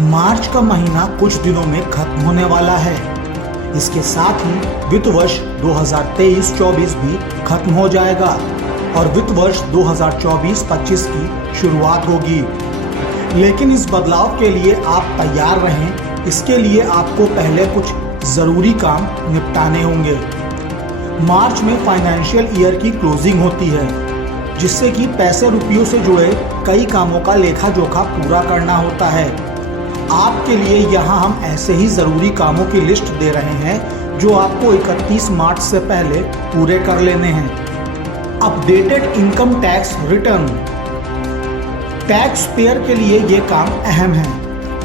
मार्च का महीना कुछ दिनों में खत्म होने वाला है। इसके साथ ही वित्त वर्ष 2023-24 भी खत्म हो जाएगा और वित्त वर्ष 2024-25 की शुरुआत होगी। लेकिन इस बदलाव के लिए आप तैयार रहें। इसके लिए आपको पहले कुछ ज़रूरी काम निपटाने होंगे। मार्च में फाइनेंशियल ईयर की क्लोजिंग होती है, जिससे कि पैसे रुपयों से जुड़े कई कामों का लेखा जोखा पूरा करना होता है। आपके लिए यहाँ हम ऐसे ही ज़रूरी कामों की लिस्ट दे रहे हैं जो आपको 31 मार्च से पहले पूरे कर लेने हैं। Updated income tax return. Tax payer के लिए ये काम अहम है।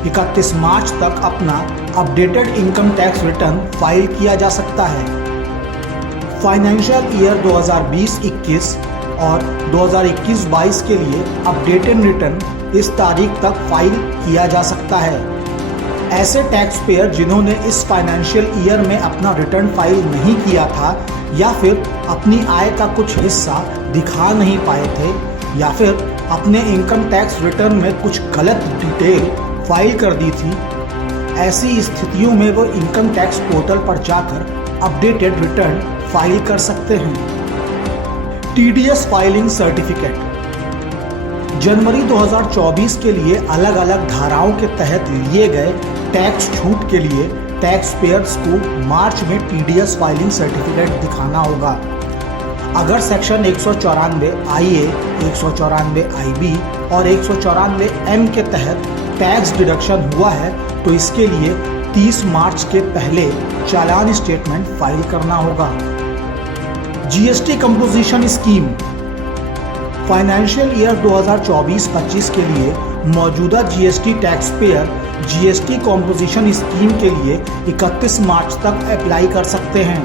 31 मार्च तक अपना updated income tax return file किया जा सकता है। फाइनेंशियल ईयर 2020-21 और 2021-22 के लिए अपडेटेड रिटर्न इस तारीख तक फाइल किया जा सकता है। ऐसे टैक्स पेयर जिन्होंने इस फाइनेंशियल ईयर में अपना रिटर्न फाइल नहीं किया था या फिर अपनी आय का कुछ हिस्सा दिखा नहीं पाए थे या फिर अपने इनकम टैक्स रिटर्न में कुछ गलत डिटेल फाइल कर दी थी, ऐसी स्थितियों में वो इनकम टैक्स पोर्टल पर जाकर अपडेटेड रिटर्न फाइल कर सकते हैं। TDS filing certificate. जनवरी 2024 के लिए अलग अलग धाराओं के तहत लिए गए टैक्स छूट के लिए टैक्स पेयर्स को मार्च में टीडीएस फाइलिंग सर्टिफिकेट दिखाना होगा। अगर सेक्शन 194 IA, 194 IB और 194 M के तहत टैक्स डिडक्शन हुआ है तो इसके लिए 30 मार्च के पहले चालान स्टेटमेंट फाइल करना होगा। GST composition scheme. Financial year 2024-25 के लिए मौजूदा GST tax payer GST composition scheme के लिए 31 मार्च तक अप्लाई कर सकते हैं।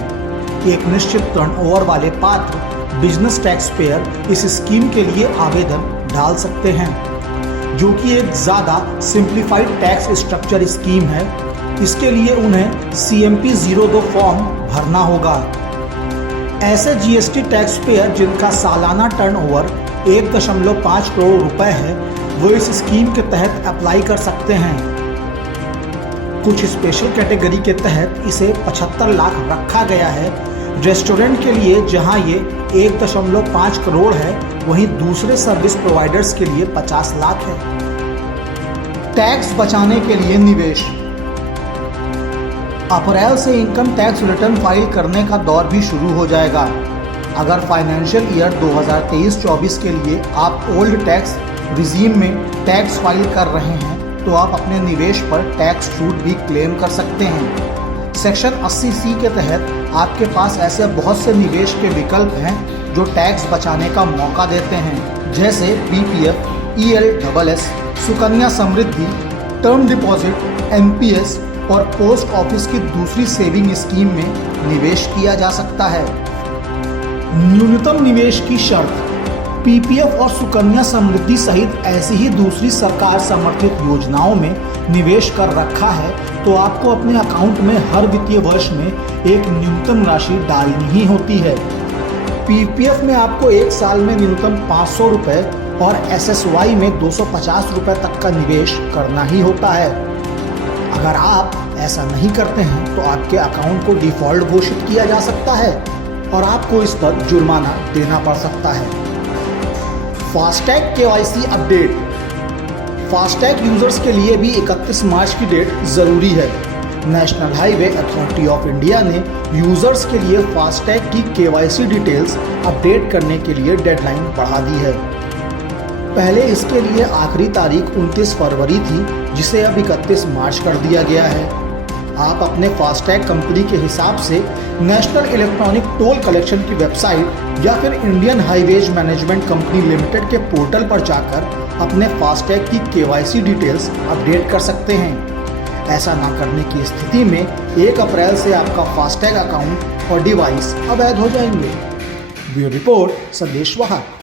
एक निश्चित टर्नओवर वाले पात्र बिजनेस टैक्स पेयर इस स्कीम के लिए आवेदन डाल सकते हैं, जो कि एक ज़्यादा सिंप्लीफाइड टैक्स स्ट्रक्चर स्कीम है। इसके लिए उन्हें CMP 02 फॉर्म भरना होगा। ऐसे जीएसटी टैक्स पेयर जिनका सालाना टर्नओवर 1.5 करोड़ रुपए है वो इस स्कीम के तहत अप्लाई कर सकते हैं। कुछ स्पेशल कैटेगरी के तहत इसे 75 लाख रखा गया है। रेस्टोरेंट के लिए जहां ये 1.5 करोड़ है, वहीं दूसरे सर्विस प्रोवाइडर्स के लिए 50 लाख है। टैक्स बचाने के लिए निवेश। अप्रैल से इनकम टैक्स रिटर्न फाइल करने का दौर भी शुरू हो जाएगा। अगर फाइनेंशियल ईयर 2023-24 के लिए आप ओल्ड टैक्स रिजीम में टैक्स फाइल कर रहे हैं तो आप अपने निवेश पर टैक्स छूट भी क्लेम कर सकते हैं। सेक्शन 80C के तहत आपके पास ऐसे बहुत से निवेश के विकल्प हैं जो टैक्स बचाने का मौका देते हैं, जैसे PPF, ELSS, Sukanya Samriddhi, term deposit, NPS और पोस्ट ऑफिस की दूसरी सेविंग स्कीम में निवेश किया जा सकता है। न्यूनतम निवेश की शर्त। PPF और सुकन्या समृद्धि सहित ऐसी ही दूसरी सरकार समर्थित योजनाओं में निवेश कर रखा है तो आपको अपने अकाउंट में हर वित्तीय वर्ष में एक न्यूनतम राशि डालनी ही होती है। PPF में आपको एक साल में न्यूनतम 500 रुपये और SSY में 250 रुपये तक का निवेश करना ही होता है। अगर आप ऐसा नहीं करते हैं तो आपके अकाउंट को डिफॉल्ट घोषित किया जा सकता है और आपको इस पर जुर्माना देना पड़ सकता है। FASTag KYC update. FASTag users के लिए भी 31 मार्च की डेट ज़रूरी है। National highway authority of India ने यूजर्स के लिए फास्टैग की KYC डिटेल्स अपडेट करने के लिए डेडलाइन बढ़ा दी है। पहले इसके लिए आखिरी तारीख 29 फरवरी थी, जिसे अब 31 मार्च कर दिया गया है। आप अपने फास्टैग कंपनी के हिसाब से नेशनल इलेक्ट्रॉनिक टोल कलेक्शन की वेबसाइट या फिर Indian highways management company limited के पोर्टल पर जाकर अपने फास्टैग की KYC डिटेल्स अपडेट कर सकते हैं। ऐसा ना करने की स्थिति में 1 अप्रैल से आपका फास्टैग अकाउंट और डिवाइस अवैध हो जाएंगे। ब्यूरो रिपोर्ट संदेश वहा।